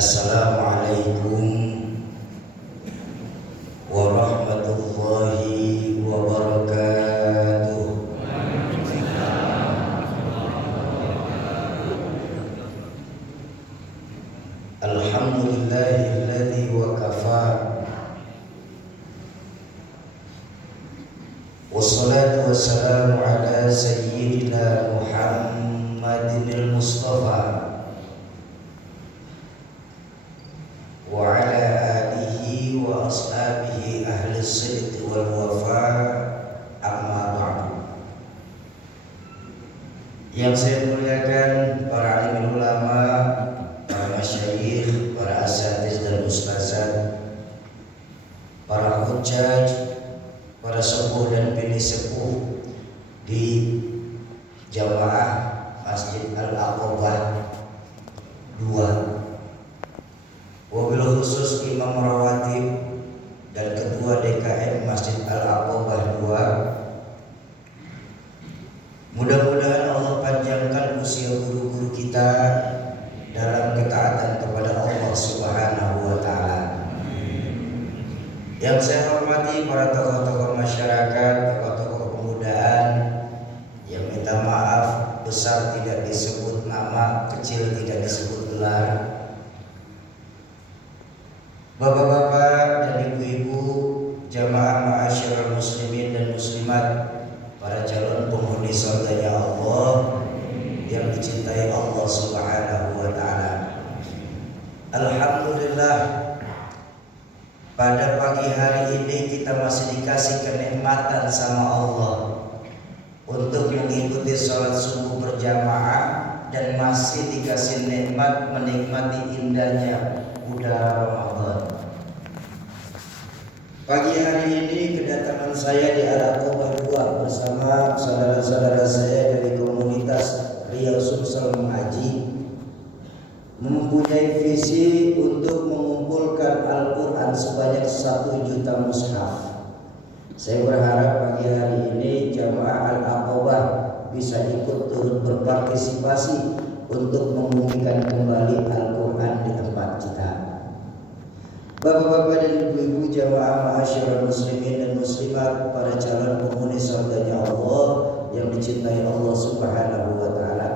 Assalamualaikum warahmatullahi wabarakatuh. Alhamdulillahilladzi wa kafa. Wassalatu wassalamu ala sayyidina Muhammadinil Mustafa wa ala alihi wa ashabihi ahli sidq wal wafa, amma ba'du. Yang saya muliakan para alim ulama, para masyayikh, para asatiz dan ustazat, para hujjaj, para sepuh dan bini sepuh di jamaah Masjid Al-Aqobah 2, wabil khusus Imam Rawatib dan Ketua DKM Masjid Al-Aqobah 2. Mudah-mudahan Allah panjangkan usia guru-guru kita dalam ketaatan kepada Allah Subhanahu wa Ta'ala. Yang saya hormati para tokoh-tokoh masyarakat, tokoh-tokoh pemudaan, yang minta maaf besar tidak disebut nama, kecil tidak disebut gelar. Bapak-bapak dan ibu-ibu, jamaah ma'asyiral muslimin dan muslimat, para calon penghuni surganya Allah yang dicintai Allah Subhanahu wa Ta'ala. Alhamdulillah, pada pagi hari ini kita masih dikasih kenikmatan sama Allah untuk mengikuti sholat subuh berjamaah dan masih dikasih nikmat menikmati indahnya udara Ramadan. Pagi hari ini kedatangan saya di Al-Aqobah 2 bersama saudara-saudara saya dari komunitas Riau Sumsel Mengaji, mempunyai visi untuk mengumpulkan Al-Quran sebanyak 1 juta mushaf. Saya berharap pagi hari ini jamaah Al-Aqobah bisa ikut turut berpartisipasi untuk membumikan kembali Al-Quran di tempat kita. Bapak-bapak dan ibu-ibu, jamaah ma'asyiral muslimin dan muslimat, para calon penghuni surganya Allah yang dicintai Allah Subhanahu wa Ta'ala.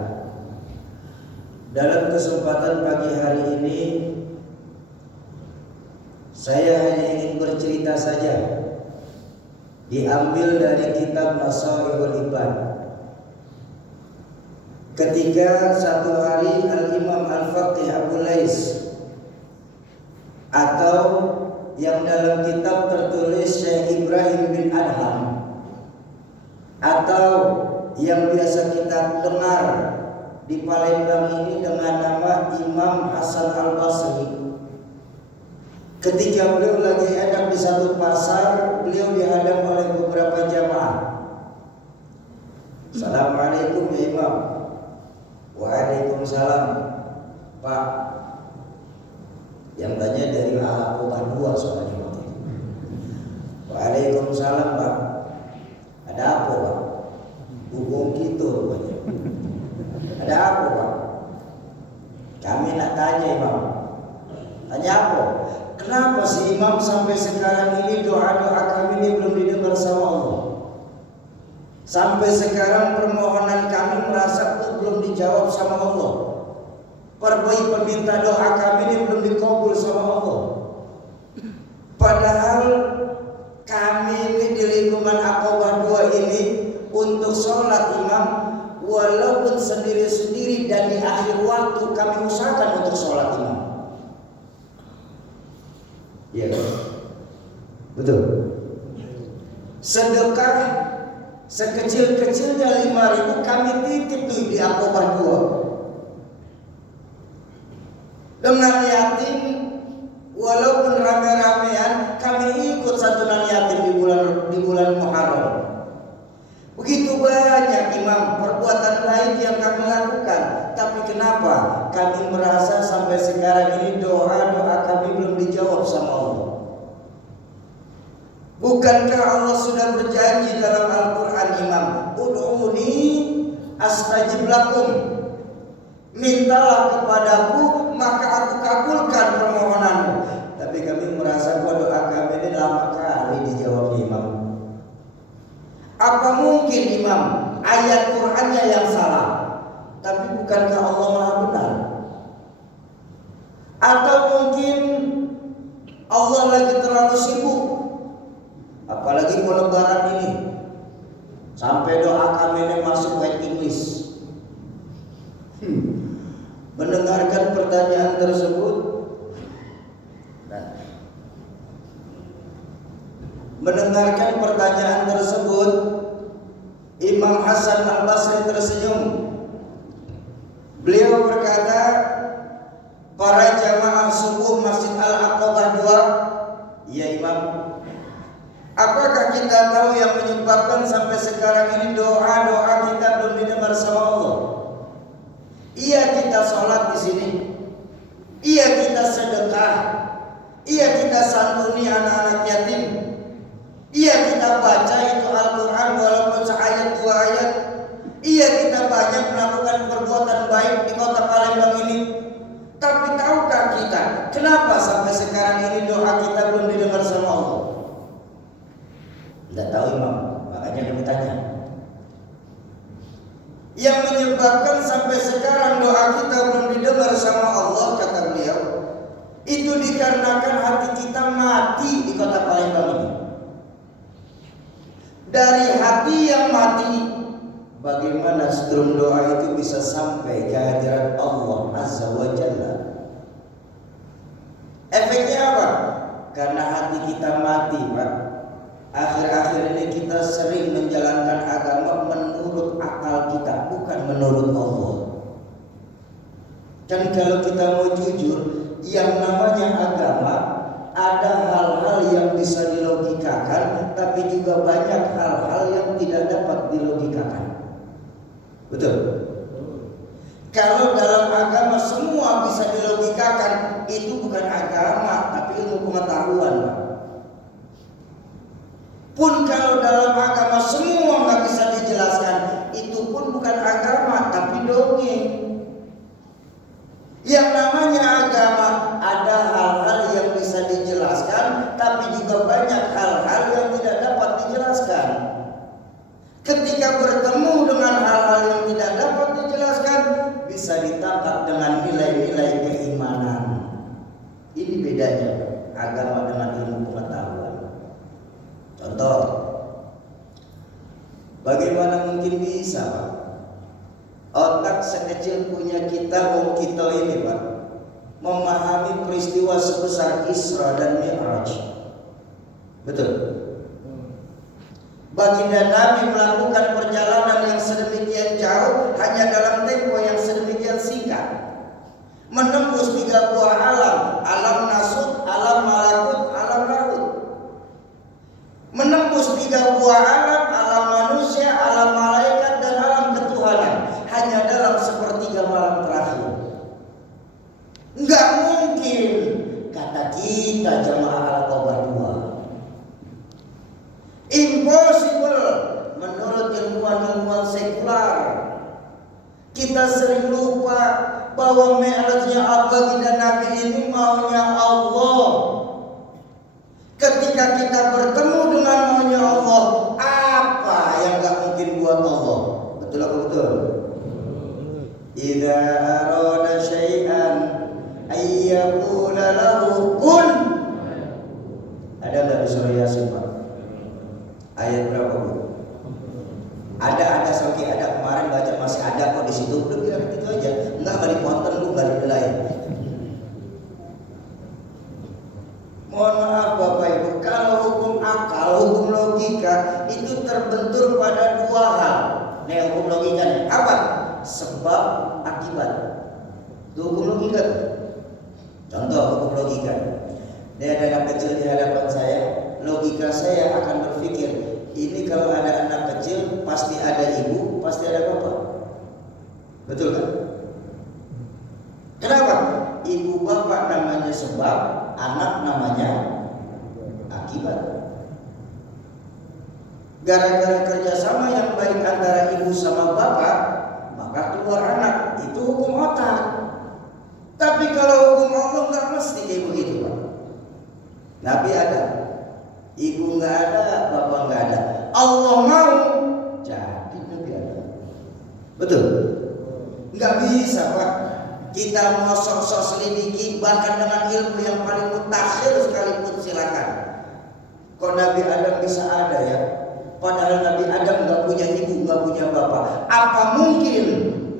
Dalam kesempatan pagi hari ini saya hanya ingin bercerita saja, diambil dari kitab Nasaihul Ibad. Ketika satu hari Al-Imam Al-Faqih Abu Lais, atau yang dalam kitab tertulis Syekh Ibrahim bin Adham, atau yang biasa kita dengar di Palembang ini dengan nama Imam Hasan Al-Basri, ketika beliau lagi hendak di satu pasar, beliau dihadang oleh beberapa jamaah. Assalamualaikum ya Imam. Waalaikumsalam Pak. Yang tanya dari Al-Aqobah 2 soalnya waktu itu. Waalaikumsalam Pak. Ada apa Pak? Hubung gitu rupanya. Ada apa Pak? Kami nak tanya Imam. Tanya apa? Kenapa si Imam sampai sekarang ini doa-doa kami ini belum didengar sama Allah? Sampai sekarang permohonan kami merasa belum dijawab sama Allah. Perminta doa kami ini belum dikabul sama Allah. Padahal kami ini di lingkungan Aqobah 2 ini untuk sholat Imam, walaupun sendiri-sendiri dan di akhir waktu kami usahakan untuk sholat Imam. Iya kan? Betul. Sedekah sekecil-kecilnya 5.000 kami titip tuh di Aqobah 2. Dengan yatim, walaupun rame-ramean, kami ikut santunan yatim di bulan Muharram. Begitu banyak Imam perbuatan baik yang kami lakukan, tapi kenapa Kenapa kami merasa sampai sekarang ini doa-doa kami belum dijawab sama Allah? Bukankah Allah sudah berjanji dalam Al-Quran, Imam, ud'uni astajib lakum, mintalah kepadaku maka aku kabulkan permohonanmu. Tapi kami merasa bahwa doa kami ini lama kali dijawab, Imam. Apa mungkin, Imam, ayat Qur'annya yang salah, tapi bukankah Allah Maha benar? Atau mungkin Allah lagi terlalu sibuk, apalagi mau lebaran ini, sampai doa kami ini masuk waiting list. Mendengarkan pertanyaan tersebut, Imam Hasan Al-Basri tersenyum. Beliau berkata, para jamaah subuh Masjid Al-Aqabah 2, ya Imam, apakah kita tahu yang menyebabkan sampai sekarang ini doa-doa kita belum didengar sama Allah? Iya, kita sholat di sini, iya kita sedekah, iya kita santuni anak-anak yatim, iya kita baca itu Al-Quran walaupun seayat 2 ayat, iya kita banyak melakukan perbuatan baik di kota Palembang ini. Tapi tahukah kita kenapa sampai sekarang ini doa kita belum didengar sama Allah? Tidak tahu, Imam, makanya kami tanya. Yang menyebabkan sampai sekarang doa kita belum didengar sama Allah, kata beliau, itu dikarenakan hati kita mati di kota Palembang ini. Dari hati yang mati, bagaimana sebelum doa itu bisa sampai ke hadirat Allah Azza wa Jalla? Efeknya apa? Karena hati kita mati, Pak. Akhir-akhir ini kita sering menjalankan agama menurut akal kita, bukan menurut Allah. Dan kalau kita mau jujur, yang namanya agama, ada hal-hal yang bisa dilogikakan, tapi juga banyak hal-hal yang tidak dapat dilogikakan. Betul? Kalau dalam agama semua bisa dilogikakan, itu bukan agama, tapi ilmu pengetahuan. Pun kalau dalam agama semua nggak bisa dijelaskan, itu pun bukan agama, tapi dongeng. Yang namanya agama, ada hal-hal yang bisa dijelaskan, tapi juga banyak hal-hal yang tidak dapat dijelaskan. Ketika bertemu dengan hal-hal yang tidak dapat dijelaskan, bisa ditangkap dengan nilai-nilai keimanan. Ini bedanya agama dengan ilmu pengetahuan. Contoh, bagaimana mungkin bisa, Pak, otak sekecil punya kita, wong kita ini, Pak, memahami peristiwa sebesar Isra dan Mi'raj? Betul? Baginda Nabi melakukan perjalanan yang sedemikian jauh hanya dalam tempo yang sedemikian singkat, menembus 3 buah alam, alam nasut, alam malakut, alam laut. Menembus 3 buah alam, alam manusia, alam malaikat, dan alam ketuhanan, hanya dalam sepertiga malam terakhir. Enggak mungkin, kata kita jamaah Al-Aqabah 2. Impossible menurut ilmuwan-ilmuwan sekular. Kita sering lupa bahwa Mi'rajnya baginda Nabi ini maunya Allah. Ketika kita bertemu dengan maunya Allah, apa yang gak mungkin buat Allah? Betul apa betul? Idza arada syai'an ayyaqula lahu kun. Ada enggak di surah Yasin, Pak? Ayat berapa, Bu? Ada Soki, ada kemarin baca masih ada kok di situ. Udah biar itu aja. Enggak diponten lu, enggak dibelain. Mohon maaf Bapak Ibu, kalau hukum akal, hukum logika itu terbentur pada 2 hal. Nih hukum logika nih, apa? Sebab akibat. Itu hukum logika. Contoh hukum logika. Ini ada anak kecil di hadapan saya, logika saya akan berpikir, ini kalau ada anak kecil pasti ada ibu, pasti ada bapak. Betul kan? Kenapa? Ibu bapak namanya sebab, anak namanya akibat. Gara-gara kerjasama yang baik antara ibu sama bapak, maka keluar anak. Itu hukum otak. Tapi kalau hukum Allah nggak mesti kayak begitu, Pak. Nabi ada, ibu nggak ada, bapak nggak ada. Allah mau, jadi Nabi ada. Betul? Nggak bisa, Pak. Kita mau sok-sok selidiki, bahkan dengan ilmu yang paling mutakhir sekalipun silakan. Kok Nabi Adam bisa ada ya? Padahal Nabi Adam nggak punya ibu, nggak punya bapak. Apa mungkin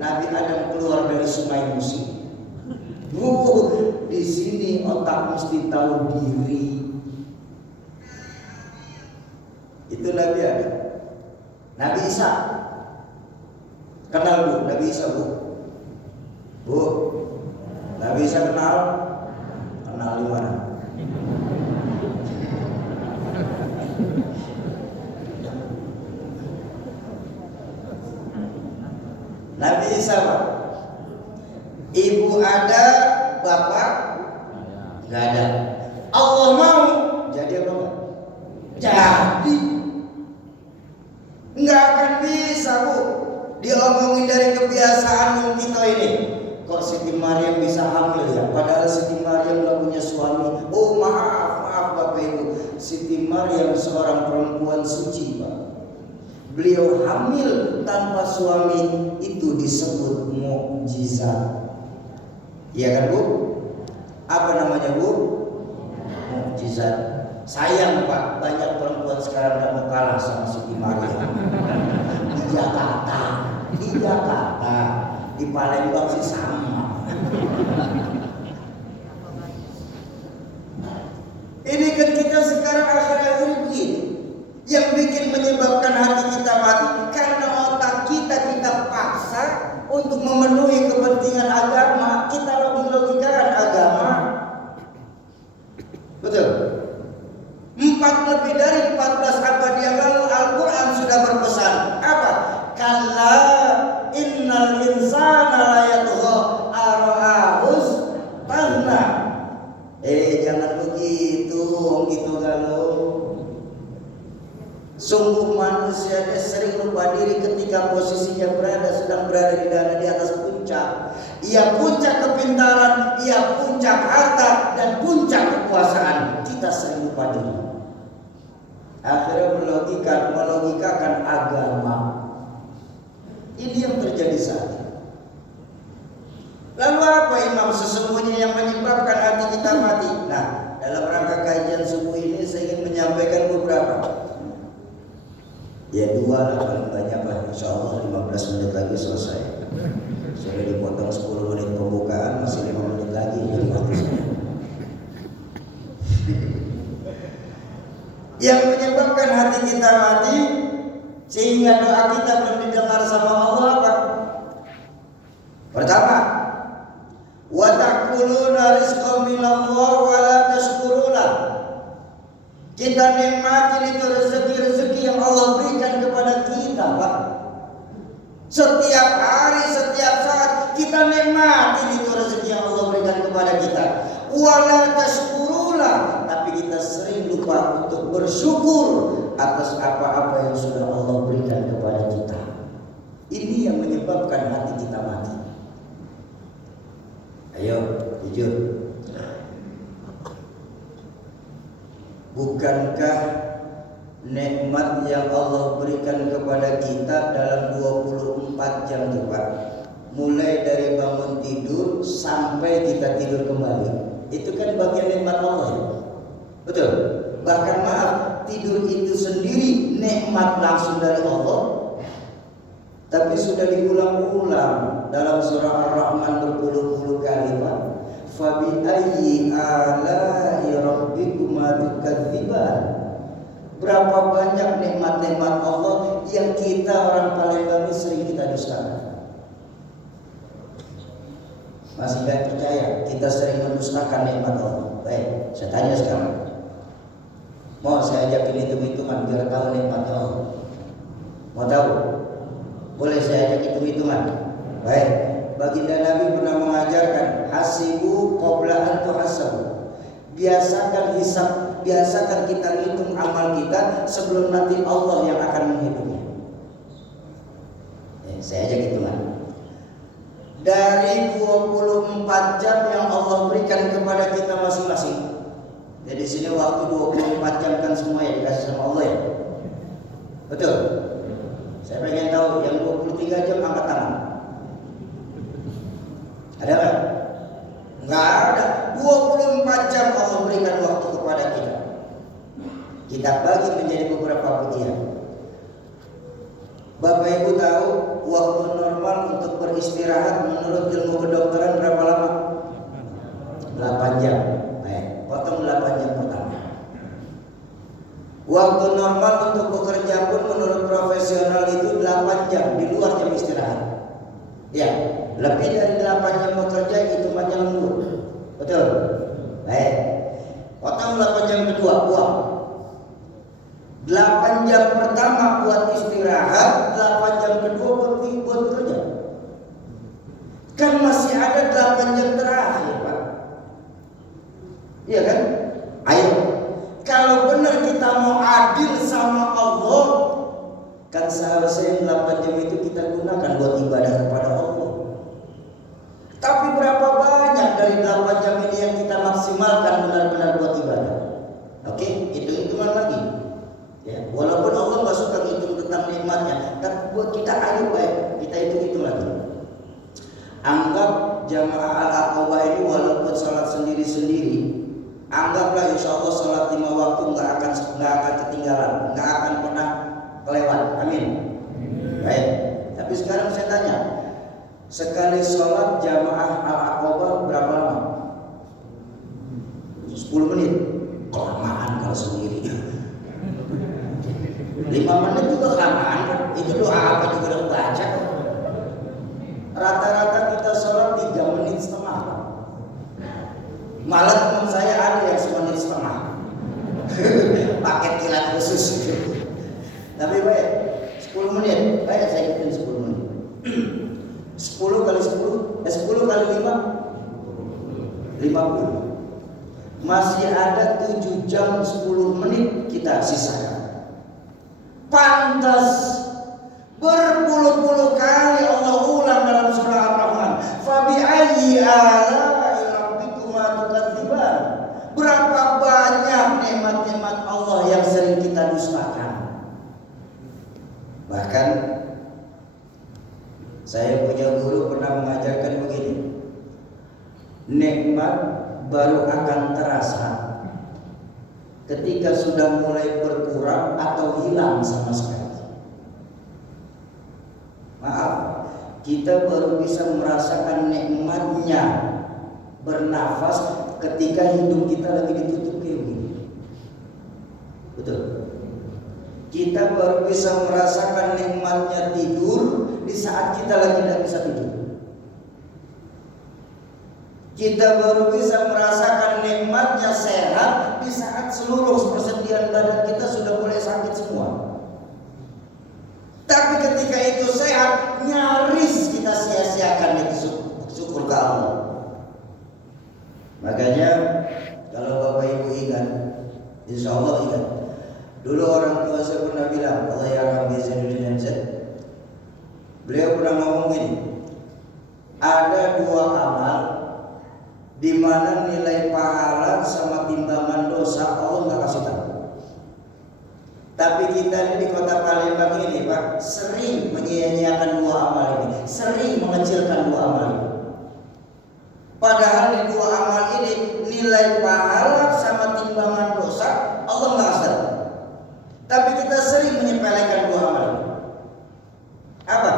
Nabi Adam keluar dari sungai Musi? Di sini otak mesti tahu diri. Itu Nabi Adam. Nabi Isa, kenal Bu? Nabi Isa Bu? Bu, Nabi Isa kenal? Kenal di mana? Nabi Isa Pak, ibu ada, bapak nggak ada. Allah mau, jadi apa enggak? Jadi nggak akan bisa Bu diomongin dari kebiasaan kita ini. Kok Siti Maryam bisa hamil ya? Padahal Siti Maryam nggak punya suami. Oh maaf Bapak Ibu, Siti Maryam seorang perempuan suci Pak. Beliau hamil tanpa suami, itu disebut mukjizat. Iya kan Bu? Apa namanya Bu? Mukjizat. Sayang Pak, banyak perempuan sekarang gak mau kalah sama Siti Maryam. Di Jakarta, di Palembang sih sama. Ini kan kita sekarang akhir-akhir begitu. Yang bikin menyebabkan hati kita mati karena otak kita paksa untuk memenuhi kepentingan agama. Kita logikakan agama. Betul. Lebih dari 14 abad yang lalu Al-Quran sudah berpesan apa? Kalla innal insana la yatgha ara'ahus tanna. Jangan begitu, gitu kalau sungguh manusia sering lupa diri ketika posisinya sedang berada di atas puncak. Ia puncak kepintaran, ia puncak harta dan puncak kekuasaan. Kita sering lupa diri. Akhirnya melogikakan agama. Ini yang terjadi saat ini. Lalu apa Imam sesungguhnya yang menyebabkan hati kita mati? Nah, dalam rangka kajian subuh ini saya ingin menyampaikan beberapa. Ya 2 lah paling banyak lah. Insya Allah 15 menit lagi selesai. Sudah dipotong 10 menit pembukaan, masih 5 menit lagi jadi waktu saya. Yang menyebabkan hati kita mati sehingga doa kita belum didengar sama Allah apa? Pertama, wa ta'kuluna rizqan minallah wa la tashkuruna. Kita nikmati itu rezeki-rezeki yang Allah berikan kepada kita, Pak. Setiap hari, setiap saat kita nikmati itu rezeki yang Allah berikan kepada kita. Wala tashkuruna, tapi kita sering lupa untuk bersyukur atas apa-apa yang sudah Allah berikan kepada kita. Ini yang menyebabkan hati kita mati. Ayo, jujur. Bukankah nikmat yang Allah berikan kepada kita dalam 24 jam itu Pak, mulai dari bangun tidur sampai kita tidur kembali, itu kan bagian nikmat Allah ya? Betul? Bahkan maaf, tidur itu sendiri nikmat langsung dari Allah. Tapi sudah diulang-ulang dalam surah Ar-Rahman berpuluh-puluh kali Pak. Fabi ayyi ala'i rabbikuma tukadziban. Berapa banyak nikmat-nikmat Allah yang kita orang Palembang ini sering kita dustakan. Masih gak percaya kita sering mendustakan nikmat Allah? Baik, saya tanya sekarang. Mau saya ajakin hitung-hitungan biar tahu nikmat Allah? Mau tahu? Boleh saya ajak hitung-hitungan? Baik, baginda Nabi pernah mengajarkan hasibu qabla an tuhasabu. Biasakan hisab, biasakan kita hitung amal kita sebelum nanti Allah yang akan menghitungnya. Saya aja hitungan. Dari 24 jam yang Allah berikan kepada kita masing-masing. Jadi sini waktu 24 jam kan semua yang dikasih sama Allah ya. Betul? Saya pengen tahu yang 23 jam angkat tangan. Ada nggak? Nggak ada. 24 jam Allah berikan waktu kepada kita. Kita bagi menjadi beberapa bagian. Bapak Ibu tahu waktu normal untuk beristirahat menurut ilmu kedokteran berapa lama? 8 jam. Baik, potong 8 jam pertama. Waktu normal untuk bekerja pun menurut profesional itu 8 jam di luar jam istirahat. Ya, lebih dari 8 jam bekerja itu hitungannya lembur. Betul? Baik. Potong 8 jam kedua, buang. 8 jam pertama buat istirahat, 8 jam kedua buat bekerja. Kan masih ada 8 jam terakhir, Pak. Iya kan? Ayo. Kalau benar kita mau adil sama Allah, kan seharusnya 8 jam itu kita gunakan buat ibadah kepada Allah. Tapi berapa banyak dari 8 jam ini yang kita maksimalkan benar-benar buat ibadah? Oke, hitung-hitungan lagi. Ya, walaupun Allah nggak suka hitung tentang nikmatnya, tapi buat kita ayo baik, kita hitung lagi. Anggap jamaah Al-Aqabah ini walaupun sholat sendiri-sendiri, anggaplah insya Allah sholat 5 waktu nggak akan ketinggalan, nggak akan pernah kelewat. Amin. Baik. Tapi sekarang saya tanya, sekali sholat jamaah Al-Aqabah berapa lama? 10 menit. Kelamaan kalau sendiri. 5 menit juga kelamaan kan? Itu doa apa juga udah baca. Rata-rata kita sholat 3 menit setengah. Malah teman saya ada yang 1 menit setengah. Paket kilat khusus. Tapi baik, 10 menit. Baik, saya ikutin 10 menit. 10 kali 10, 10 kali 5, 50. Masih ada 7 jam 10 menit kita sisakan. Pantas berpuluh-puluh kali Allah ulang dalam surah Ar-Rahman. Fabi ayyi ala'i rabbikuma tukadziban. Berapa banyak nikmat-nikmat Allah yang sering kita dustakan. Bahkan saya punya guru pernah mengajarkan begini. Nikmat baru akan terasa ketika sudah mulai berkurang atau hilang sama sekali. Maaf, kita baru bisa merasakan nikmatnya bernafas ketika hidung kita lagi ditutup kayak begini. Betul. Kita baru bisa merasakan nikmatnya tidur di saat kita lagi tidak bisa tidur. Kita baru bisa merasakan nikmatnya sehat di saat seluruh persendian badan kita sudah mulai sakit semua. Tapi ketika itu sehat, nyaris kita sia-siakan itu, syukur ke Allah. Makanya kalau Bapak Ibu ingat, insya Allah ingat. Dulu orang tua saya pernah bilang, Allah yarham Zainuddin MZ. Beliau pernah ngomong gini, ada 2 amal di mana nilai pahala sama timbangan dosa Allah nggak kasih tahu. Tapi kita ini di kota Palembang ini Pak sering menyia-nyiakan 2 amal ini, sering mengecilkan 2 amal ini. Padahal di 2 amal ini nilai pahala sama timbangan dosa Allah nggak kasih tahu. Tapi kita sering menyepelekan 2 amal ini. Apa?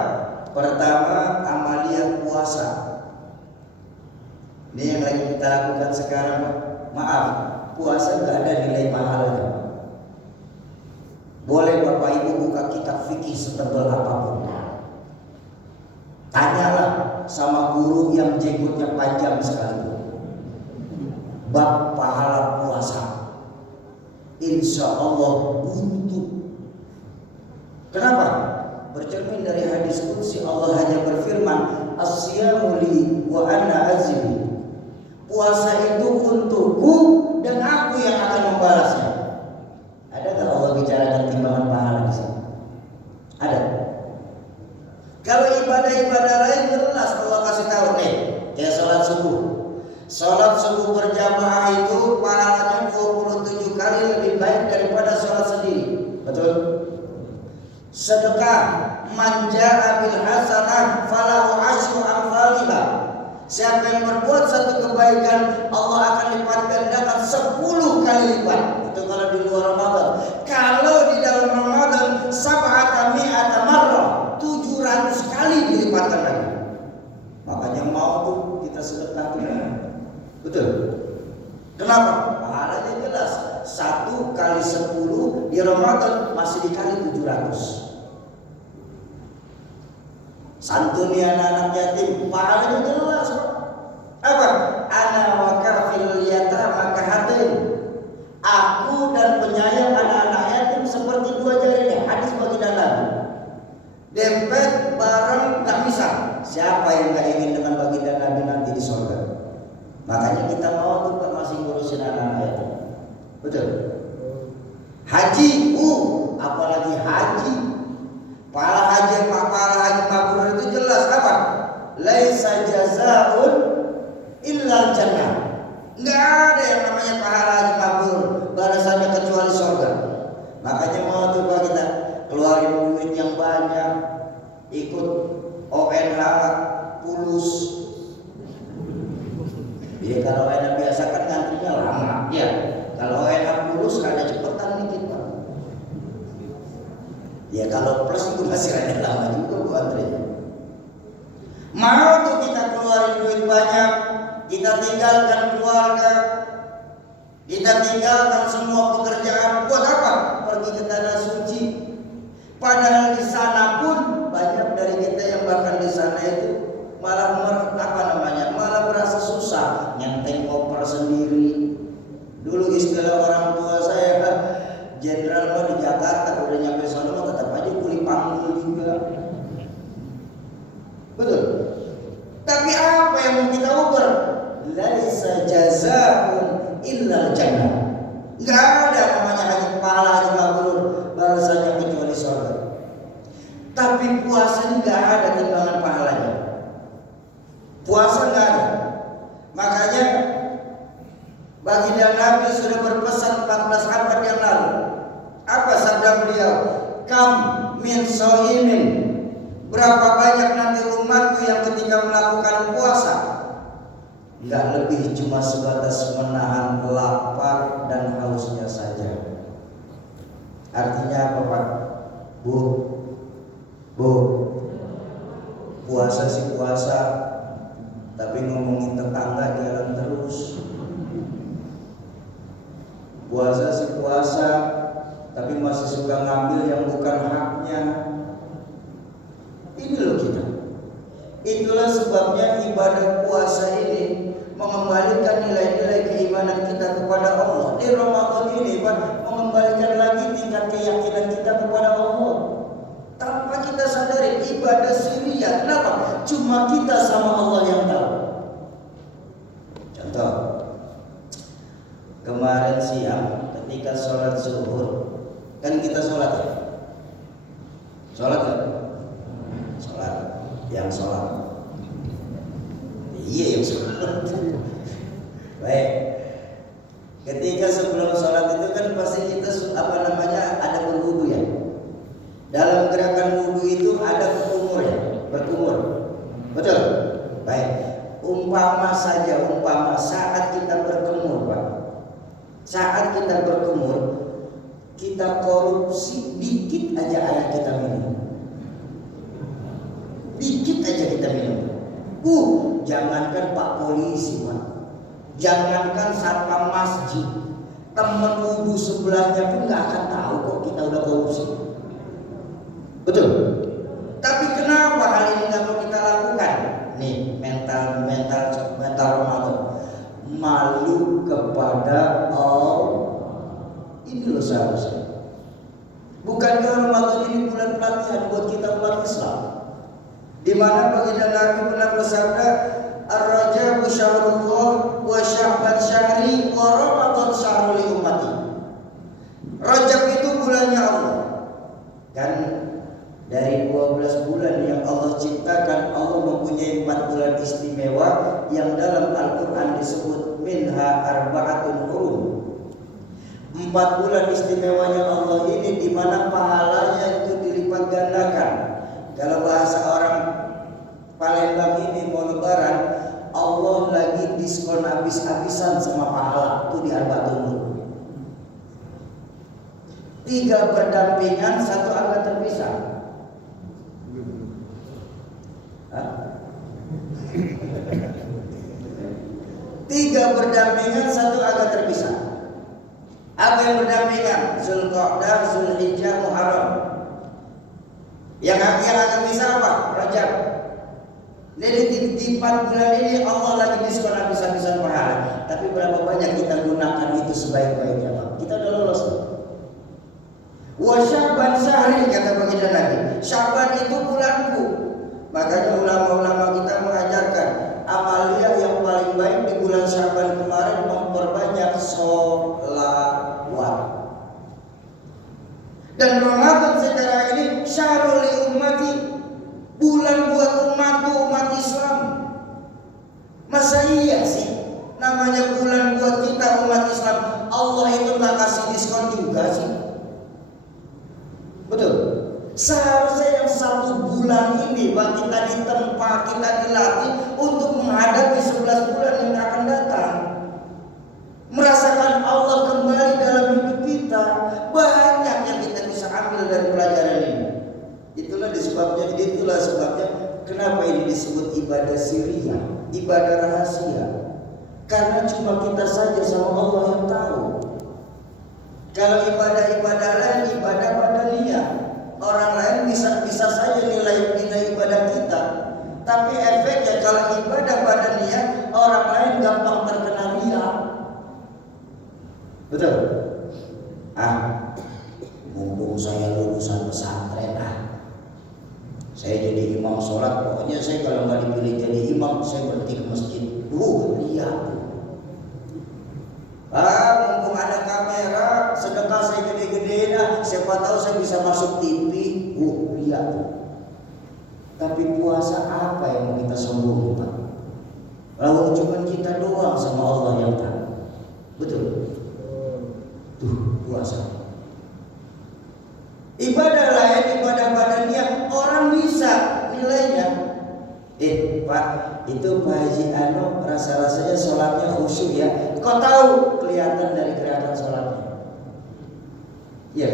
Pertama, amaliyah puasa. Ini yang lagi kita lakukan sekarang. Maaf, puasa nggak ada nilai pahalanya. Boleh Bapak Ibu buka kitab fikih setebal apapun. Tanyalah sama guru yang jenggotnya panjang sekali. Bab pahala puasa, insya Allah untuk. Kenapa? Bercermin dari hadis qudsi Allah hanya berfirman, as-siyamu li wa ana ajzi. Puasa itu untukku dan aku yang akan membalasnya. Ada nggak Allah bicarakan timbangan pahala di sini? Ada. Kalau ibadah-ibadah lain jelas Allah kasih tahu nih, kayak sholat subuh. Sholat subuh berjamaah itu pahalanya 27 kali lebih baik daripada sholat sendiri. Betul? Sedekah, man jaa bil hasanah falahu asyru amsalihha. Siapa yang berbuat satu kebaikan, Allah akan lipat gandakan 10 kali lipat. Itu kalau di luar Ramadan. Kalau di dalam Ramadan, sab'ata mi'ata marrah, 700 kali dilipatkan lagi. Makanya mau tuh kita sedekah kita. Betul? Kenapa? Pahalanya jelas. 1 kali 10 di Ramadan masih dikali 700. Santuni anak-anak yatim, pahalanya jelas. Apa? Ana wa kafil yatama kahatain. Aku dan penyayang anak-anak yatim seperti dua jarinya. Hadis baginda Nabi. Dempet bareng gak bisa. Siapa yang gak ingin dengan baginda Nabi nanti di surga? Makanya kita mau tuh masih ngurusin anak-anak yatim. Betul? Haji, apalagi haji. Pahala haji mabrur itu jelas apa? Laisa jazaa'un illa jannah. Enggak ada yang namanya pahala haji mabrur, balasannya kecuali surga. Makanya mau coba kita keluarin duit yang banyak, ikut ONH pulus. Ya kalau ONH biasa kan ngantrinya lama, ya. Kalau ONH pulus ada cepetan nih kita. Ya kalau plus itu masih ada lama juga bu antrinya. Mau tuh kita keluarin duit banyak, kita tinggalkan keluarga, kita tinggalkan semua pekerjaan, buat apa? Pergi ke tanah suci. Padahal di sana pun banyak dari kita yang bahkan di sana itu malah malah merasa susah, nyenteng koper sendiri. Dulu istilah orang tua saya kan, jenderal mah di Jakarta udah nyampe sana mah tetap aja kuli panggul juga. Betul. Tapi apa yang mau kita uber? Laisa jazaa'un illa jannah. Enggak ada namanya haji pahala haji mabrur balasannya kecuali surga. Tapi puasa ini enggak ada timbangan pahalanya. Puasa enggak ada. Makanya baginda Nabi sudah berpesan 14 abad yang lalu. Apa sabda beliau? Kam min shaimin. Berapa banyak nanti umatku yang ketika melakukan puasa enggak lebih cuma sebatas menahan lapar dan hausnya saja. Artinya apa Pak? Bu, puasa sih puasa, tapi ngomongin tetangga jalan terus. Puasa sih puasa, tapi masih suka ngambil yang bukan haknya. Ini loh kita. Itulah sebabnya ibadah puasa ini mengembalikan nilai-nilai keimanan kita kepada Allah. Di Ramadan ini Pak, mengembalikan lagi tingkat keyakinan kita kepada Allah. Tanpa kita sadari ibadah sirriyah. Kenapa? Cuma kita sama Allah yang tahu. Contoh, kemarin siang ketika sholat zuhur, kan kita sholat ya? Sholat ya? Sholat. Yang sholat. Iya yang sholat. Baik. Ketika sebelum sholat itu kan pasti kita ada berwudu ya. Dalam gerakan wudu itu ada berkumur ya, berkumur. Betul? Baik. Umpama saat kita berkumur Pak. Saat kita berkumur, kita korupsi dikit aja air kita minum. Dikit aja kita minum. Jangankan Pak Polisi Pak. Jangankan satpam masjid, teman wudu sebelahnya pun nggak akan tahu kok kita udah korupsi. Betul. Tapi kenapa hal ini nggak mau kita lakukan? Nih mental Ramadan, malu kepada Allah. Ini loh seharusnya. Bukankah Ramadan ini bulan pelatihan buat kita umat Islam? di mana baginda Nabi pernah bersabda, "Ar-Rajab syahrullah wa Sya'ban syahri wa Ramadan syahrul ummati." Rajab itu bulannya Allah. Kan dari 12 bulan yang Allah ciptakan, Allah mempunyai 4 bulan istimewa yang dalam Al-Quran disebut minha arba'atun hurum. 4 bulan istimewanya Allah ini di mana pahalanya itu dilipat gandakan. Kalau bahasa orang Palembang ini mau lebaran, Allah lagi diskon habis-habisan sama pahala itu di Arba'atun Hurum. 3 berdampingan, 1 agak terpisah. Hah? 3 berdampingan, 1 agak terpisah. Apa yang berdampingan? Zulqa'dah, Zulhijjah, Muharram. Yang agak bisa apa? Rajab. Jadi di 4 bulan ini Allah lagi diskon habis-habisan pahala. Tapi berapa banyak kita gunakan itu sebaik-baiknya, Pak? Kita udah lolos. Wa Sya'ban syahri, kata baginda Nabi. Sya'ban itu bulanku. Makanya ulama-ulama kita mengajarkan amalia yang paling baik di bulan Sya'ban kemarin memperbanyak sholawat. Dan Ramadan sekarang ini syahrul ummati, bulan buat umatku, umat Islam. Masa iya sih namanya bulan buat kita umat Islam, Allah itu nggak kasih diskon juga sih? Betul. Seharusnya yang 1 bulan ini Pak, kita ditempa, kita dilatih untuk menghadapi 11 bulan yang akan datang. Merasakan Allah kembali dalam hidup kita. Banyak yang kita bisa ambil dari pelajaran ini. Itulah sebabnya kenapa ini disebut ibadah sirriyah, ibadah rahasia. Karena cuma kita saja sama Allah yang tahu. Kalau ibadah-ibadah lain, ibadah badaniyah, orang lain bisa saja nilai ibadah kita. Tapi efeknya kalau ibadah badaniyah, orang lain gampang terkena riya. Betul? Mumpung saya lulusan pesantren, saya jadi imam sholat. Pokoknya saya kalau nggak dipilih jadi imam, saya berhenti ke masjid. Riya. Mumpung ada kamera, sedekah saya gede-gedein, siapa tahu saya bisa masuk TV. Riya. Tapi puasa apa yang mau kita sombongin, Pak? Lalu cuma kita doang sama Allah yang tahu. Betul? Tuh puasa. Ibadah lain, ibadah badaniyah, orang bisa nilainya. Pak, itu Pak Haji Ano rasa-rasanya sholatnya khusyuk ya. Kau tahu kelihatan dari gerakan sholatnya. Iya.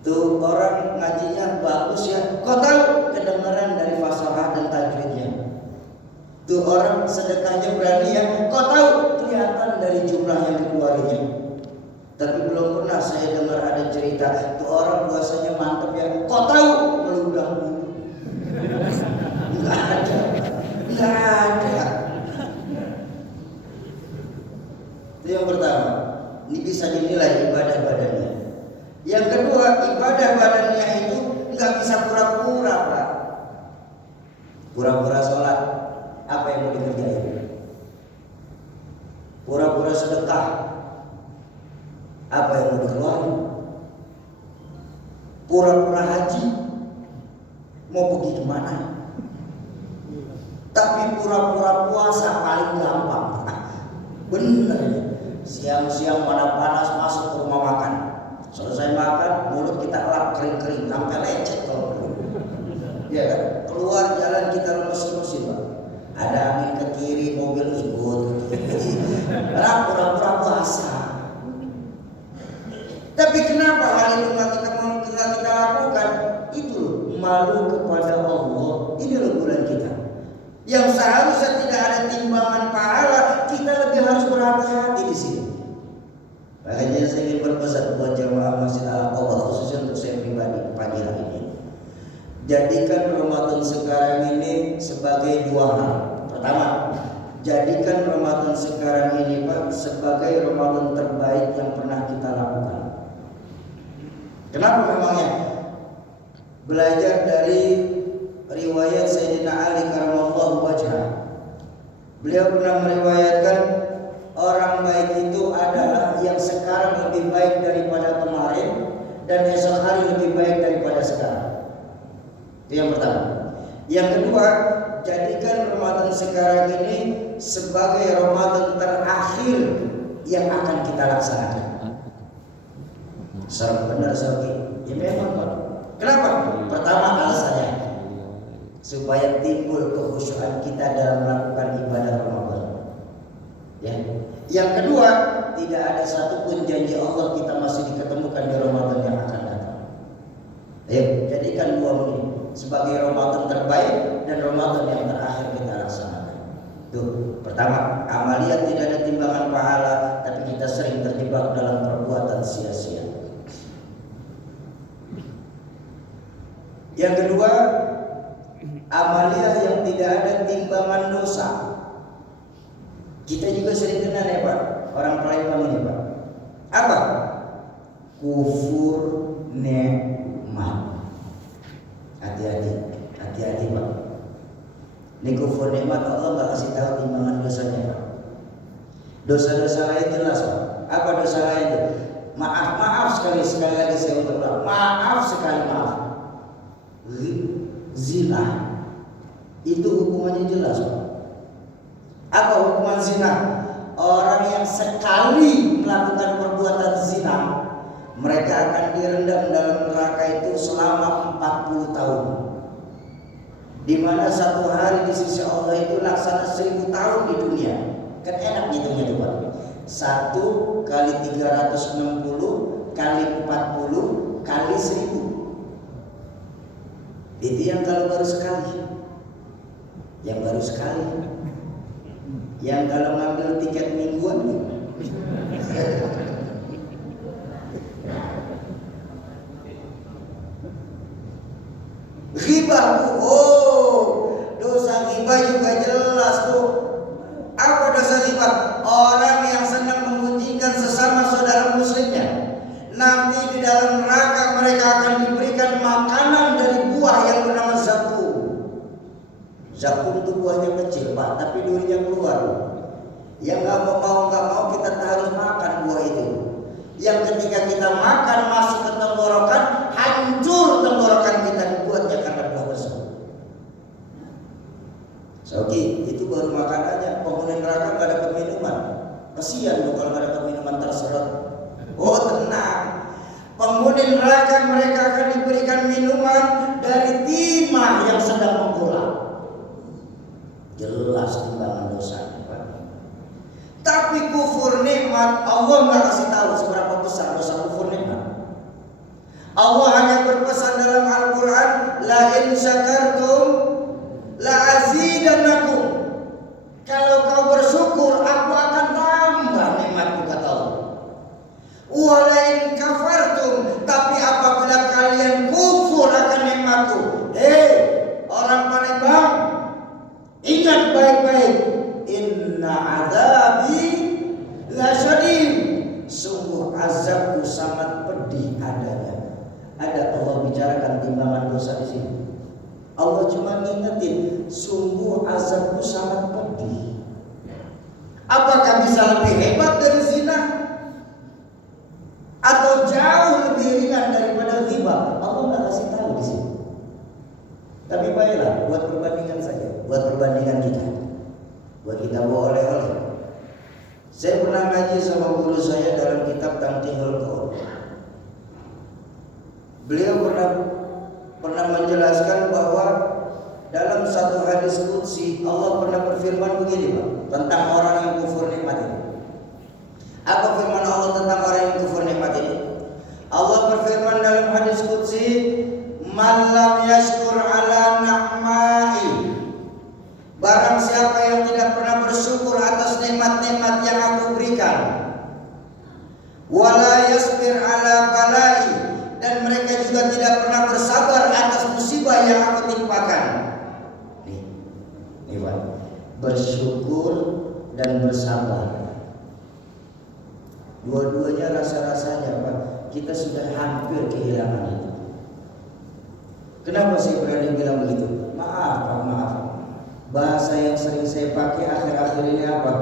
Tuh orang ngajinya bagus ya. Kau tahu kedengaran dari fasahah dan tajwidnya. Tuh orang sedekahnya berani ya. Kau tahu kelihatan dari jumlah yang dikeluarinya. Tapi belum pernah saya dengar ada cerita tuh orang puasanya mantap ya. Kau tahu meludah dulu. Nggak ada. Itu yang pertama. Ini bisa dinilai ibadah badannya. Yang kedua, ibadah badannya itu nggak bisa pura-pura, Pak. Pura-pura sholat, apa yang mau dikerjain? Pura-pura sedekah, apa yang mau dikeluarin? Pura-pura haji, mau pergi kemana? Tapi pura-pura puasa paling gampang. Bener. Siang-siang mana panas masuk ke rumah makan. Selesai makan, mulut kita lap kering-kering sampai lecet kalau perlu. Ya kan? Keluar jalan kita lemes-lemesin, Pak. Ada angin ke kiri, mobil ikut. Karena pura-pura puasa. Tapi kenapa hal itu nggak kita lakukan? Itu malu kepada Allah. Ini loh bulan kita. Yang seharusnya tidak ada timbangan pahala, kita lebih harus berhati-hati di sini. Makanya saya ingin berpesan buat jamaah Masjid Al-Aqabah, khususnya untuk saya pribadi pagi hari ini. Jadikan Ramadan sekarang ini sebagai 2 hal. Pertama, jadikan Ramadan sekarang ini, Pak, sebagai Ramadan terbaik yang pernah kita lakukan. Kenapa memangnya? Belajar dari riwayat Sayyidina Ali karamallahu wajhah. Beliau pernah meriwayatkan orang baik itu adalah yang sekarang lebih baik daripada kemarin dan esok hari lebih baik daripada sekarang. Itu yang pertama. Yang kedua, jadikan Ramadan sekarang ini sebagai Ramadan terakhir yang akan kita laksanakan. Serem benar Soki. Ya memang Pak. Kenapa? Pertama alasannya supaya timbul kekhusyuan kita dalam melakukan ibadah Ramadan. Ya. Yang kedua, tidak ada satupun janji Allah kita masih diketemukan di Ramadan yang akan datang. Ayo, jadikan dua ini sebagai Ramadan terbaik dan Ramadan yang terakhir kita laksanakan. Tuh, pertama, amalia tidak ada timbangan pahala, tapi kita sering terjebak dalam perbuatan sia-sia. Yang kedua, amalia yang tidak ada timbangan dosa. Kita juga sering kenal ya Pak, orang Palembang ini Pak. Apa? Kufur nikmat. Hati-hati Pak. Ini kufur nikmat Allah nggak kasih tahu timbangan dosanya Pak. Dosa-dosa lain jelas Pak. Apa dosa lain itu? Maaf sekali lagi saya ulang. Maaf. Zina itu hukumannya jelas Pak. Apa hukuman zina? Orang yang sekali melakukan perbuatan zina, mereka akan direndam dalam neraka itu selama 40 tahun. Di mana satu hari di sisi Allah itu laksana 1000 tahun di dunia. Kan enak ngitungnya tuh Pak. 1 kali 360 kali 40 kali 1000. Itu yang kalau baru sekali. Yang baru sekali. Yang kalau ngambil tiket mingguan ghibah Bu. Oh, dosa ghibah juga jelas tuh. Apa dosa ghibah? Orang yang senang memujikan sesama saudara muslimnya. Nanti di dalam neraka mereka akan diberikan makanan dari buah yang bernama zakum. Zakum itu buahnya kecil Pak, tapi durinya keluar. Yang nggak mau kita harus makan buah itu. Yang ketika kita makan masuk ke tenggorokan, hancur tenggorokan kita dibuatnya karena buah tersebut. Soki, itu baru makanannya. Penghuni neraka nggak dapat minuman. Kasihan loh kalau nggak dapat minuman terserot. Oh tenang. Penghuni neraka mereka akan diberikan minuman dari timah yang sedang menggulang. Jelas timbangan dosanya Pak. Tapi kufur nikmat Allah nggak kasih tahu seberapa besar dosa kufur nikmat. Allah hanya berpesan dalam Al-Quran, la in syakartum la azidannakum. Kalau kau bersyukur, aku akan tambah nikmatku kata Allah. Wa la in kafartum, tapi apabila kalian kufur akan nikmatku. Orang Palembang, ingat baik-baik, inna azabi la syadid. Sungguh azabku sangat pedih adanya. Ada Allah bicarakan timbangan dosa di sini. Allah cuma ngingetin, sungguh azabku sangat pedih. Apakah bisa lebih hebat dari zina? Atau jauh lebih ringan daripada riba? Allah nggak kasih tahu di sini. Tapi baiklah, buat perbandingan saja, buat perbandingan kita, buat kita bawa oleh-oleh. Saya pernah ngaji sama guru saya dalam kitab Tamtihul Qaul. Beliau pernah menjelaskan bahwa dalam satu hadis qudsi Allah pernah berfirman begini Pak, tentang orang yang kufur nikmat ini. Apa firman Allah tentang orang yang kufur nikmat ini? Allah berfirman dalam hadis qudsi, man lam yashkur ala na'mai. Barang siapa yang tidak pernah bersyukur atas nikmat-nikmat yang aku berikan, wala yasbir ala balai, dan mereka juga tidak pernah bersabar atas musibah yang aku timpakan. Nih Pak, bersyukur dan bersabar. Dua-duanya rasa-rasanya Pak, kita sudah hampir kehilangan itu. Kenapa saya berani bilang begitu? Maaf. Bahasa yang sering saya pakai akhir-akhir ini apa?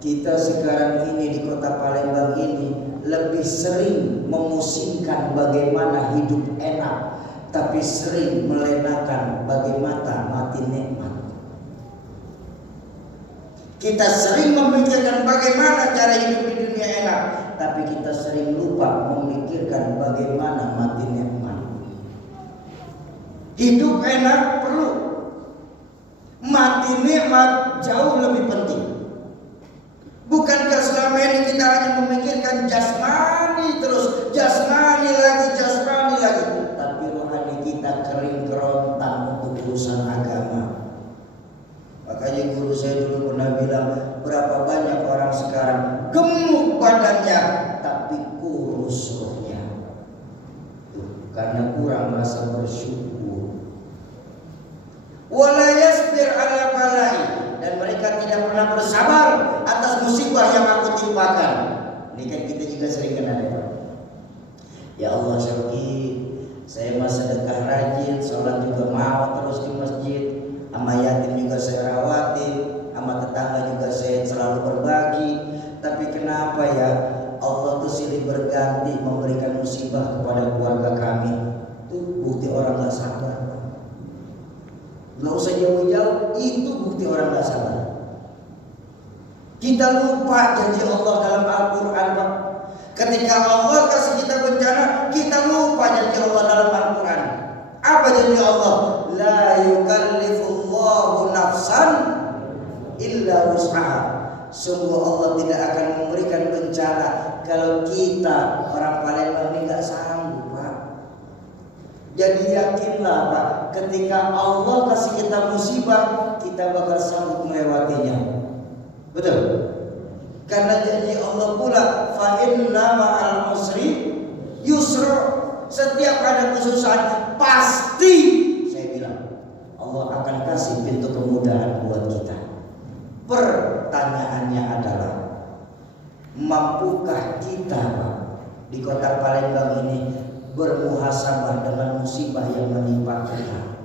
Kita sekarang ini di kota Palembang ini lebih sering memusingkan bagaimana hidup enak, tapi sering melenakan bagaimana mati nikmat. Kita sering memikirkan bagaimana cara hidup di dunia enak, tapi kita sering lupa memikirkan bagaimana mati nikmat. Hidup enak perlu, mati nikmat jauh lebih penting. Bukankah selama ini kita hanya memikirkan jasmani terus, jasmani lagi, tapi rohani kita kering kerontang untuk urusan agama. Makanya guru saya dulu pernah bilang, berapa banyak orang sekarang gemuk badannya tapi kurus rohnya, karena kurang rasa bersyukur. Wala yasbir ala balai, dan mereka tidak pernah bersabar atas musibah yang aku timpakan. Ini kan kita juga sering kenal ya. Ya Allah Syauki, saya mah sedekah rajin, sholat juga mau terus di masjid, sama yatim juga saya rawati, sama tetangga juga saya selalu berbagi. Tapi kenapa ya Allah tuh silih berganti memberikan musibah kepada keluarga kami? Itu bukti orang gak sabar. Gak usah jauh-jauh, itu bukti orang gak sabar. Kita lupa janji Allah dalam Al-Quran, Pak. Ketika Allah kasih kita bencana, kita lupa janji Allah dalam Al-Quran. Apa janji Allah? La yukallifullahu nafsan illa wus'aha. Sungguh Allah tidak akan memberikan bencana kalau kita orang Palembang ini gak sanggup, Pak. Jadi yakinlah, Pak, ketika Allah kasih kita musibah, kita bakal sanggup melewatinya. Betul? Karena janji Allah pula, fa inna ma'al usri yusra. Setiap ada kesusahan pasti, saya bilang, Allah akan kasih pintu kemudahan buat kita. Pertanyaannya adalah, mampukah kita, Pak, di kota Palembang ini bermuhasabah dengan musibah yang menimpa kita?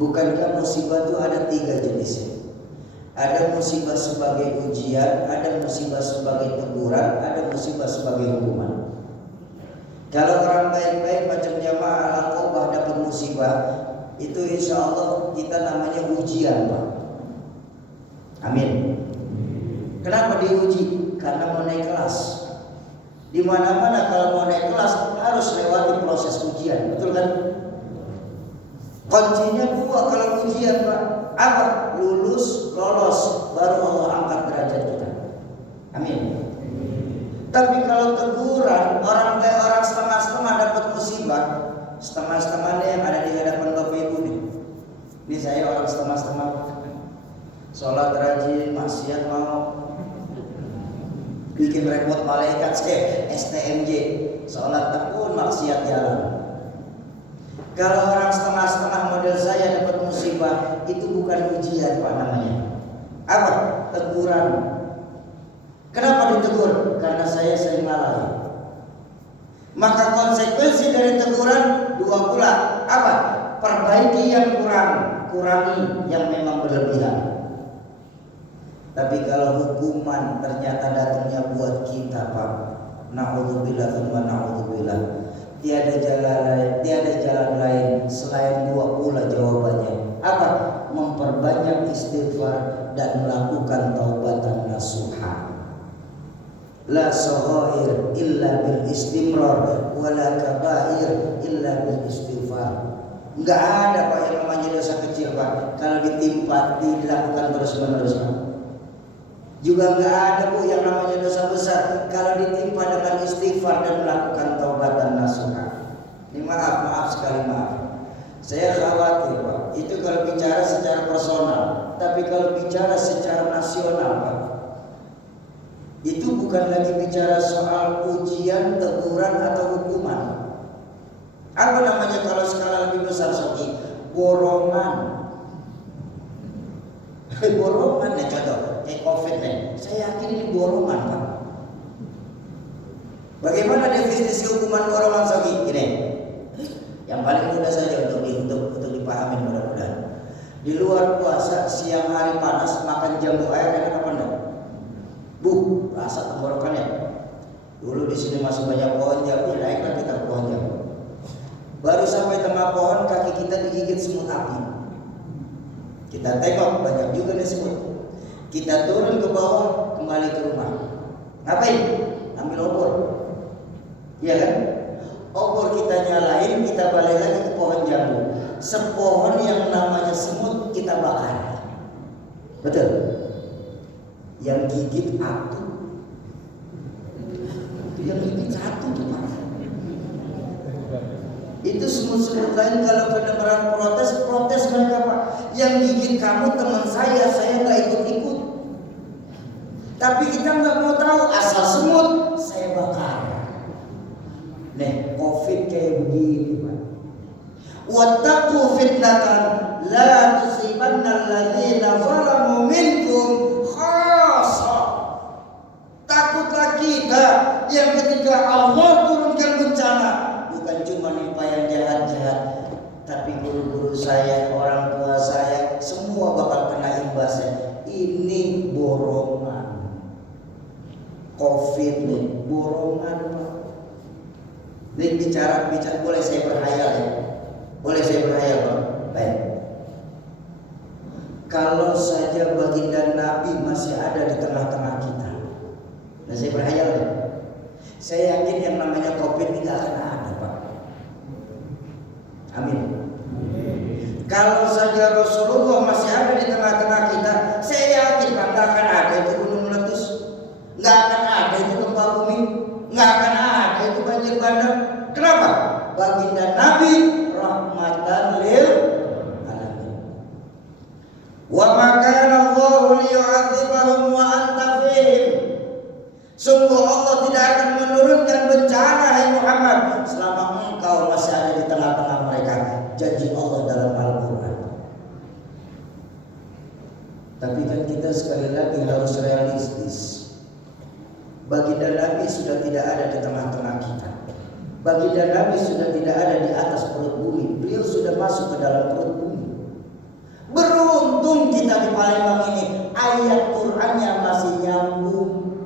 Bukankah musibah itu ada 3 jenisnya? Ada musibah sebagai ujian, ada musibah sebagai teguran, ada musibah sebagai hukuman. Kalau orang baik-baik macam jamaah Al-Aqabah dapat musibah, itu insya Allah kita namanya ujian, Pak. Amin. Kenapa diuji? Karena mau naik kelas. Di mana-mana kalau mau naik kelas harus lewati proses ujian, betul kan? Kuncinya 2 kalau ujian, Pak. Apa? Lulus, lolos, baru Allah angkat derajat kita. Amin. Tapi kalau teguran, orang setengah-setengah dapat musibah, setengah-setengahnya yang ada di hadapan Bapak Ibu nih. Ini saya orang setengah-setengah. Sholat rajin, maksiat mau, bikin repot malaikat, STMJ, sholat tekun, maksiat jalan. Kalau orang setengah-setengah model saya dapat musibah, itu bukan ujian, Pak, namanya. Apa? Teguran. Kenapa ditegur? Karena saya sering lalai. Maka konsekuensi dari teguran 2 pula. Apa? Perbaiki yang kurang, kurangi yang memang berlebihan. Tapi kalau hukuman ternyata datangnya buat kita, Pak, na'udzubillah tsumma na'udzubillah, tiada jalan lain selain 2 pula jawabannya. Apa? Memperbanyak istighfar dan melakukan taubatan nasuha. La saghair illa bil istimrar, wala kabair illa bil istighfar. Enggak ada, Pak, yang namanya dosa kecil, Pak, kalau ditimpa dilakukan terus-menerus, Pak. Juga enggak ada, Bu, yang namanya dosa besar kalau ditimpa dengan istighfar dan melakukan taubatan nasuha. Ini maaf sekali, maaf. Saya khawatir, Pak, itu kalau bicara secara personal, tapi kalau bicara secara nasional, Pak, itu bukan lagi bicara soal ujian, teguran atau hukuman. Apa namanya kalau skala lebih besar, Soki? Borongan. Borongan nih, contoh COVID nih. Saya yakin ini borongan, Pak. Bagaimana definisi hukuman borongan, Soki? Gini, yang paling mudah saja untuk dipahamin mudah-mudahan. Di luar puasa siang hari panas makan jambu air enak apa enggak? Rasa tenggorokannya. Dulu di sini masih banyak pohon jambu, naiklah kita ke pohon jambu. Baru sampai tengah pohon kaki kita digigit semut api. Kita tengok banyak juga nih semut. Kita turun ke bawah, kembali ke rumah. Ngapain? Ambil obor. Iya kan? Obor kita nyalain, kita balik lagi ke pohon jambu. Sepohon yang namanya semut kita bakar. Betul? Yang gigit satu. Yang gigit satu tuh Pak. Itu semut-semut lain kalau kedengaran protes mereka Pak. Yang gigit kamu teman saya nggak ikut-ikut. Tapi kita nggak mau tahu asal semut, saya bakar. Nih, COVID kayak begini Pak. Wattaqu fitnatan la tusibanna alladzina zalamu minkum khassah. Takutlah kita yang ketika Allah turunkan bencana bukan cuma nimpa yang jahat-jahat, tapi guru-guru saya, orang tua saya, semua bakal kena imbasnya. Ini borongan. COVID nih, borongan Pak. Ini bicara boleh saya berhayal ya? Boleh saya berhayal Pak? Baik. Kalau saja baginda Nabi masih ada di tengah-tengah kita, nah saya berhayal ya? Saya yakin yang namanya COVID ini gak akan ada Pak. Amin. Kalau saja Rasulullah masih ada di tengah-tengah kita, saya yakin Pak, gak akan ada itu gunung meletus, gak akan ada itu gempa bumi, gak akan ada itu banjir bandang. Kenapa? Baginda Nabi rahmatan lil alamin. Wa ma kana Allahu liyu'adzibahum wa anta fihim. Sungguh Allah tidak akan menurunkan bencana hai Muhammad selama engkau masih ada di tengah-tengah mereka. Janji Allah dalam Al-Quran. Tapi kan kita sekali lagi harus realistis. Baginda Nabi sudah tidak ada di tengah-tengah kita. Baginda Nabi sudah tidak ada di atas perut bumi. Beliau sudah masuk ke dalam perut bumi. Beruntung kita di Palembang ini, ayat Qur'annya masih nyambung.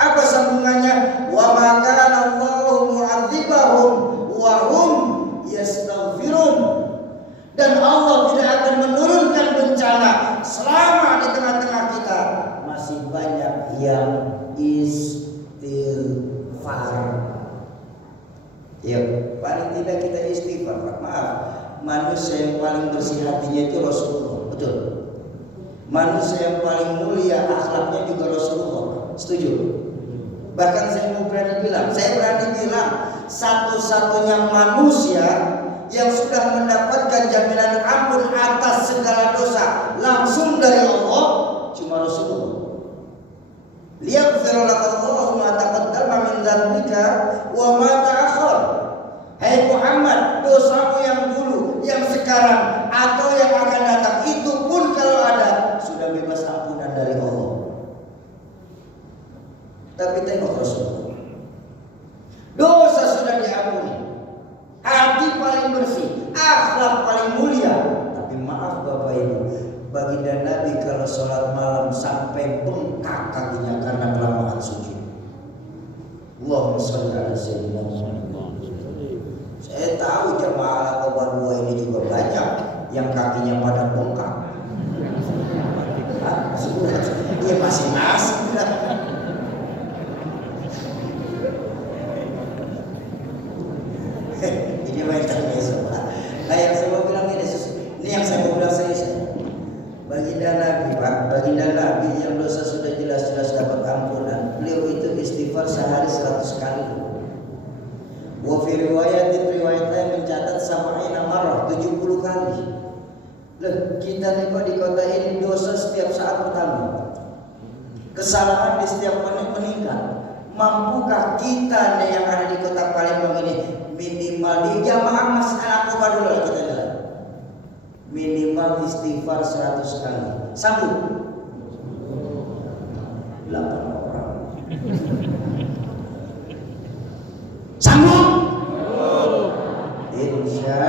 Apa sambungannya? Wa ma kana Allahu mu'adzibahum wa hum yastaghfirun. Dan Allah tidak akan menurunkan bencana selama di tengah-tengah kita masih banyak yang istighfar. Ya, paling tidak kita istighfar. Maaf, manusia yang paling bersih hatinya itu Rasulullah. Betul. Manusia yang paling mulia akhlaknya juga Rasulullah. Setuju? Bahkan saya berani bilang satu-satunya manusia yang sudah mendapatkan jaminan ampun atas segala dosa langsung dari Allah cuma Rasulullah. Liyaghfir lakallahu ma taqaddama min dzambika wa ma ta'akhkhar. Hai Muhammad, dosamu yang dulu, yang sekarang atau yang akan datang itu pun kalau ada sudah bebas ampunan dari Allah. Tapi tengok Rasulullah, dosa sudah diampuni, hati paling bersih, akhlak paling mulia. Tapi maaf Bapak Ibu, baginda Nabi kalau sholat malam sampai bengkak kakinya karena kelamaan sujud. Allahumma sholli ala sayyidina Muhammad. Saya tahu jemaah Al-Qabar 2 ini juga banyak yang kakinya pada bengkak. Iya masing-masing. Ini macam biasa Pak. Nah yang saya mau bilang ini yang saya mau bilang saya baginda Nabi Pak, baginda Nabi yang dosa sudah jelas-jelas dapat ampunan. Beliau itu istighfar sehari 100 kali. Wa fi riwayat lain mencatat sama'ina marrah 70 kali. Loh, kita nih Pak di kota ini dosa setiap saat bertambah. Kesalahan di setiap menit meningkat. Mampukah kita nih yang ada di kota Palembang ini minimal di jamaah Mas anak Koba dulu kita jalan. Minimal istighfar 100 kali. Sambung 8 orang. Sambung. Insya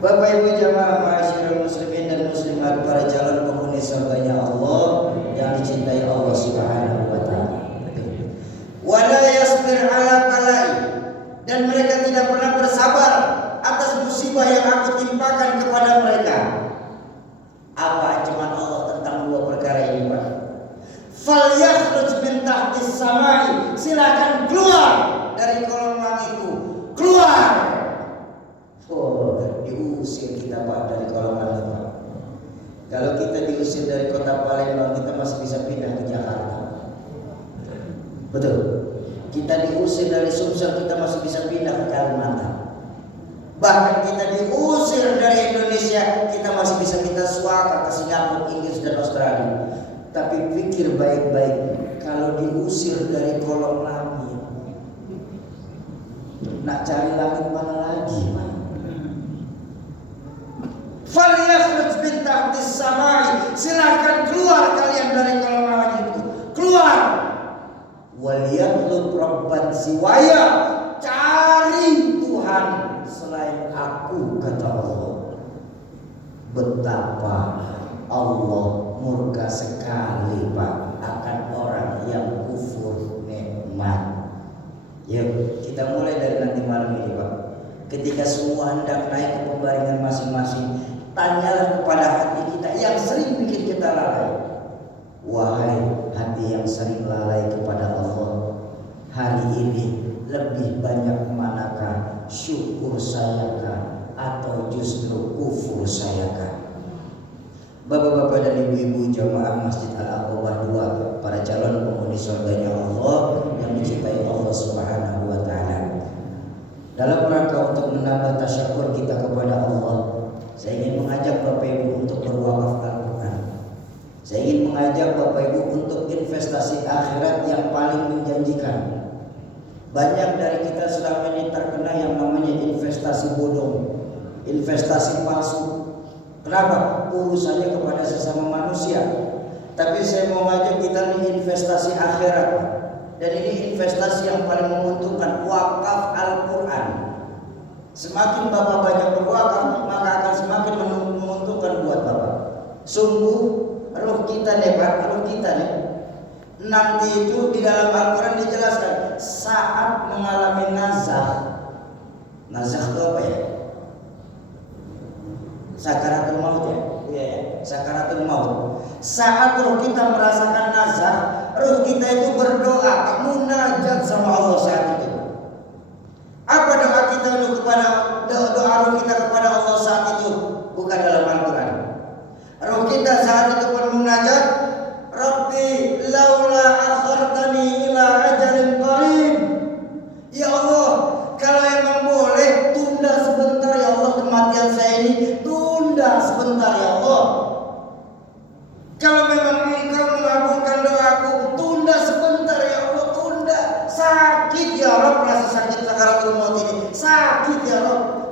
Bapak Ibu jamaah ma'asyiral muslimin dan muslimat, para calon penghuni surganya Allah yang dicintai Allah Subhanahu wa taala. Wala yasbir ala balai, dan mereka tidak pernah bersabar atas musibah yang aku timpakan kepada mereka. Apa ancaman Allah tentang dua perkara ini, Pak? Falyakhruj min tahtis samai, silakan keluar dari kolong langitku, keluar. Oh, diusir kita Pak dari kolong langit Pak. Kalau kita diusir dari kota Palembang, kita masih bisa pindah ke Jakarta. Betul. Kita diusir dari Sumsel, kita masih bisa pindah ke Kalimantan. Bahkan kita diusir dari Indonesia, kita masih bisa kita suaka ke Singapura, Inggris dan Australia. Tapi pikir baik-baik, kalau diusir dari kolong langit, nak cari langit mana lagi, Pak? Falyakhruj min tahtis samai, silahkan keluar kalian dari kolong langit itu, keluar. Waliyatlub rabban siwaya, cari Tuhan selain aku, kata Allah. Betapa Allah murka sekali Pak akan orang yang kufur nikmat. Yuk kita mulai dari nanti malam ini Pak. Ketika semua hendak naik ke pembaringan masing-masing, tanyalah kepada hati kita yang sering bikin kita lalai. Wahai hati yang sering lalai kepada Allah, hari ini lebih banyak manakah syukur saya kah atau justru kufur saya kah? Bapak-bapak dan ibu-ibu jamaah Masjid Al-Aqabah 2, para calon penghuni surganya Allah yang dicintai Allah Subhanahu wa taala. Dalam rangka untuk menambah tasyakur kita kepada Allah, saya ingin mengajak Bapak Ibu untuk berwakaf Al-Quran. Saya ingin mengajak Bapak Ibu untuk investasi akhirat yang paling menjanjikan. Banyak dari kita selama ini terkena yang namanya investasi bodong, investasi palsu. Kenapa? Urusannya kepada sesama manusia. Tapi saya mau ngajak kita nih investasi akhirat. Dan ini investasi yang paling menguntungkan, wakaf Al-Quran. Semakin Bapak banyak berwakaf, maka akan semakin menguntungkan buat Bapak. Sungguh roh kita nih Pak, roh kita nih, nanti itu di dalam Al-Quran dijelaskan saat mengalami nazah. Nazah itu apa ya? Sakaratul maut ya? Iya ya, sakaratul maut. Saat roh kita merasakan nazah, roh kita itu berdoa, munajat sama Allah saat itu. Apa doa kita itu kepada doa roh kita kepada Allah saat itu? Bukan dalam Al-Quran. Roh kita saat itu bermunajat, Rabbi laula akhartani ila ajalin qarib. Ya Allah, kalau emang boleh tunda sebentar ya Allah kematian saya ini, tunda sebentar ya Allah. Kalau memang Engkau mengabulkan doaku, tunda sebentar ya Allah, tunda. Sakit ya Rabb, rasa sakit sakaratul maut ini, sakit ya Rabb.